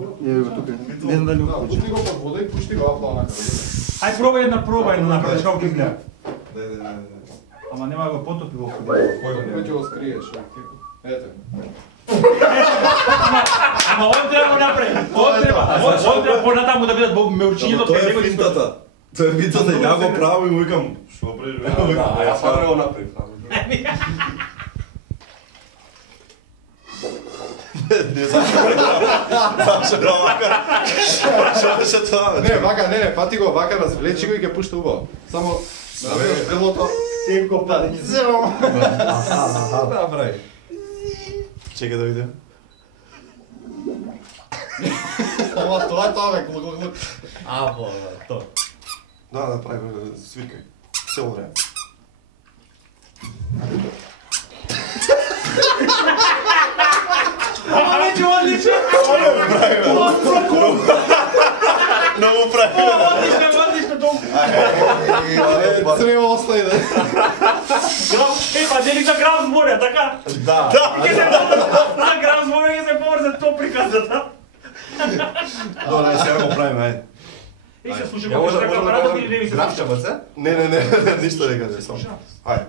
Ево го тука. Не знам дали го получи. Пусти го под вода и пушти го апла накаде. Ај проба една направиш како ќе изгледа. Не. Ама нема го потопи во вода. Кој ќе го скриеш? Ете. Ама он треба го направи. Он треба понатаму да бидат меучињето Тоа пред е него. финтата. Тоа е финтата и ја го прави и му викам, што правиш? А јас сам го направив. Не зашо вака. Што тоа? Не, вака, не, фати го, вака развлечи го и ќе пушта убаво. Само наведеш белото. Тенко падање. Да, брај. Чекај да видам. Ама тоа бе, глуглуглу. тоа. Да, прави свиркај. Цело време. Ама веќе одлично. Многу прави. Одлично, толку. Црема остај да. Па дели за грам зборја, така? Да. Ќе се за грам зборја ќе се поврзе тоа приказата. Добре, сега го правиме, ајде. И се слушаме како што апаратот или не ми се слуша. Не, ништо не кажеш, само. Ајде.